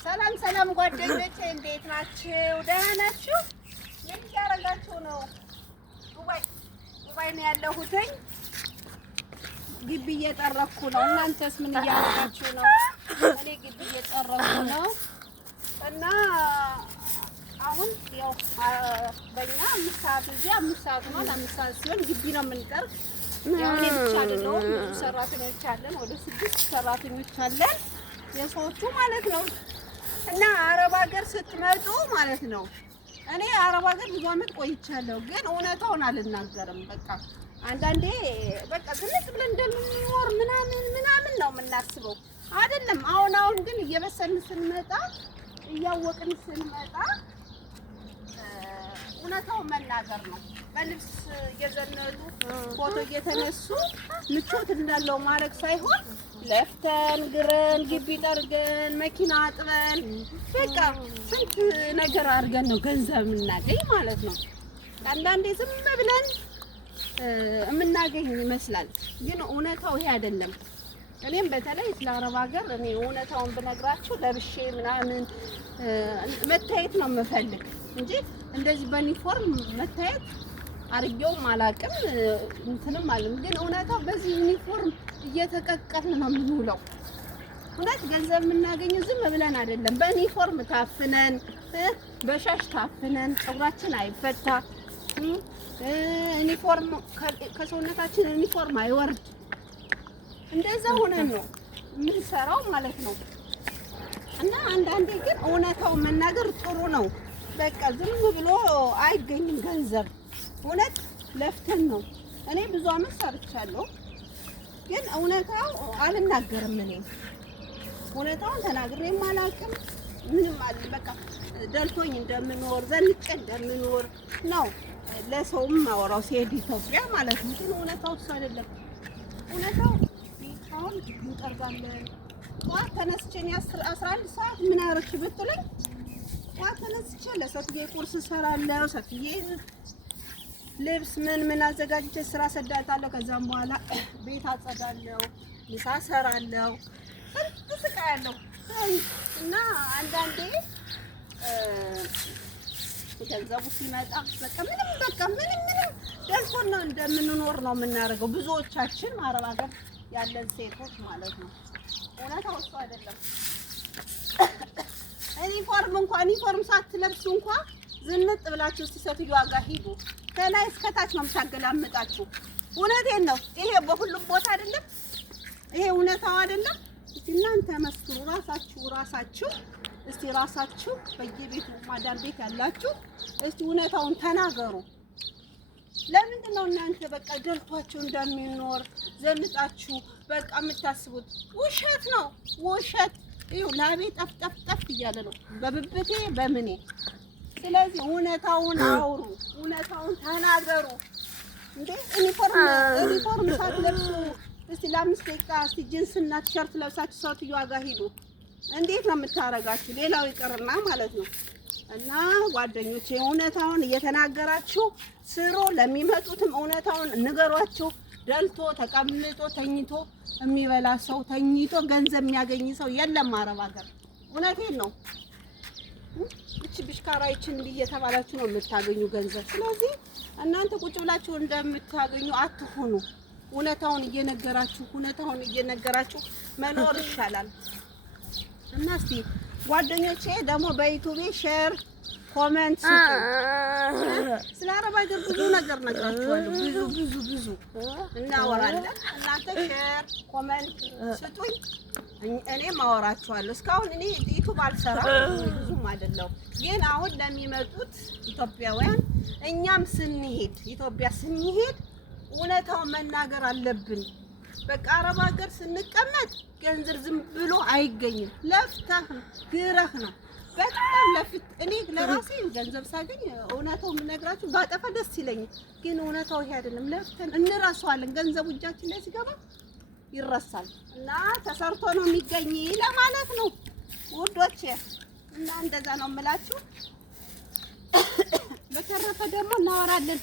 ሰላም ሰላም ጓደኞቼ እንዴት ናችሁ? ደህና ናችሁ? ምን እያደረጋችሁ ነው? ዱባይ ነው ያለሁትኝ። ግቢ እየጠረኩ ነው። እናንተስ ምን እያደረጋችሁ ነው? እኔ ግቢ እየጠረኩ ነው እና አሁን ያው በእኛ 5 ሰዓት እዚህ 5 ሰዓት ነው። 5 ሰዓት ሲሆን ግቢ ነው የምንጠርቅ። ያው እኔ ብቻ አይደለሁም፣ ብዙ ሰራተኞች አለን። ወደ 6 ሰራተኞች አለን የሰዎቹ ማለት ነው። እና አረብ ሀገር ስትመጡ ማለት ነው እኔ አረብ ሀገር ብዙ ዓመት ቆይቻለሁ፣ ግን እውነታውን አልናገርም። በቃ አንዳንዴ በቃ ትንሽ ብለን እንደምንኖር ምናምን ነው የምናስበው አይደለም። አሁን ግን እየበሰልን ስንመጣ እያወቅን ስንመጣ እውነታውን መናገር ነው። በልብስ እየዘነጡ ፎቶ እየተነሱ ምቾት እንዳለው ማድረግ ሳይሆን ለፍተን ግረን ግቢ ጠርገን መኪና አጥበን በቃ ስንት ነገር አድርገን ነው ገንዘብ የምናገኝ ማለት ነው። አንዳንዴ ዝም ብለን የምናገኝ ይመስላል፣ ግን እውነታው ይሄ አይደለም። እኔም በተለይ ስለ አረብ ሀገር እኔ እውነታውን ብነግራችሁ ለብሼ ምናምን መታየት ነው የምፈልግ እንጂ እንደዚህ በዩኒፎርም መታየት አርጌውም አላውቅም እንትንም አለም። ግን እውነታው በዚህ ዩኒፎርም እየተቀቀልን ነው የምንውለው። እውነት ገንዘብ የምናገኘው ዝም ብለን አይደለም። በዩኒፎርም ታፍነን በሻሽ ታፍነን ፀጉራችን አይፈታ፣ ዩኒፎርም ከሰውነታችን ዩኒፎርም አይወርድ። እንደዛ ሆነን ነው የምንሰራው ማለት ነው። እና አንዳንዴ ግን እውነታውን መናገር ጥሩ ነው። በቃ ዝም ብሎ አይገኝም ገንዘብ። እውነት ለፍተን ነው። እኔ ብዙ ዓመት ሰርቻለሁ፣ ግን እውነታው አልናገርም። እኔ እውነታውን ተናግሬም አላውቅም። ምንም አለ በቃ ደልቶኝ እንደምኖር ዘንጬ እንደምኖር ነው ለሰውም ማወራው ሲሄድ ኢትዮጵያ ማለት ነው። ግን እውነታው እሱ አይደለም። እውነታው አሁን እንቀርባለን። ጠዋት ተነስቼ 11 ሰዓት ምን አረግሽ ብትለኝ ጠዋት ተነስቼ ለሰትዬ ቁርስ እሰራለሁ። ሰትዬ ልብስ ምን አዘጋጅቼ ስራ ሰዳታለሁ። ከዛም በኋላ ቤት አጸዳለሁ፣ ምሳ እሰራለሁ፣ ስንት ስቃይ አለው። እና አንዳንዴ ገንዘቡ ሲመጣ በቃ ምንም ደልቶን ነው እንደምንኖር ነው የምናደርገው ብዙዎቻችን አረብ ሀገር ያለን ሴቶች ማለት ነው። እውነታው እሱ አይደለም። ዩኒፎርም ሳትለብሱ እንኳን ዝንጥ ብላችሁ እስቲ ሴትዮዋ ጋር ሂዱ። ከላይ እስከ ታች ነው የምታገላምጣችሁ። እውነቴን ነው። ይሄ በሁሉም ቦታ አይደለም። ይሄ እውነታው አይደለም። እስቲ እናንተ መስክሩ ራሳችሁ እስቲ ራሳችሁ በየቤቱ ማዳም ቤት ያላችሁ እስቲ እውነታውን ተናገሩ። ለምንድን ነው እናንተ በቃ ደልቷችሁ እንደሚኖር ዘንጣችሁ በቃ የምታስቡት? ውሸት ነው ውሸት። ይኸው ላቤ ጠፍጠፍ እያለ ነው በብብቴ በምኔ። ስለዚህ እውነታውን አውሩ፣ እውነታውን ተናገሩ። እንዴ ዩኒፎርም ሳትለብሱ እስቲ ለ5 ደቂቃ እስቲ ጂንስና ቲሸርት ለብሳችሁ ሴትዮዋ ጋር ሂዱ። እንዴት ነው የምታረጋችሁ? ሌላው ይቀርና ማለት ነው። እና ጓደኞቼ እውነታውን እየተናገራችሁ ስሩ። ለሚመጡትም እውነታውን ንገሯቸው። ደልቶ ተቀምጦ ተኝቶ የሚበላ ሰው ተኝቶ ገንዘብ የሚያገኝ ሰው የለም አረብ ሀገር። እውነቴን ነው። እቺ ብሽካራይችን እየተባላችሁ ነው የምታገኙ ገንዘብ። ስለዚህ እናንተ ቁጭ ብላችሁ እንደምታገኙ አትሆኑ። እውነታውን እየነገራችሁ መኖር ይሻላል። እና እስቲ ጓደኞቼ ደግሞ በዩቲዩብ ሼር ኮሜንት ስጡ። ስለ አረብ ሀገር ብዙ ነገር ነግራችኋለሁ። ብዙ እናወራለን። እናንተ ሼር ኮሜንት ስጡኝ፣ እኔም አወራችኋለሁ። እስካሁን እኔ ዩቲዩብ አልሰራም ብዙም አይደለም፣ ግን አሁን ለሚመጡት ኢትዮጵያውያን እኛም ኢትዮጵያ ስንሄድ እውነታውን መናገር አለብን። በቃ አረብ ሀገር ስንቀመጥ ገንዘብ ዝም ብሎ አይገኝም። ለፍተህ ግረህ ነው። በጣም እኔ ለራሴ ገንዘብ ሳገኝ እውነታው የምነግራችሁ ባጠፋ ደስ ይለኛል፣ ግን እውነታው ይሄ አይደለም። ለፍተን እንረሳዋለን። ገንዘቡ እጃችን ላይ ሲገባ ይረሳል። እና ተሰርቶ ነው የሚገኝ ለማለት ነው ውዶቼ። እና እንደዛ ነው የምላችሁ። በተረፈ ደግሞ እናወራለን።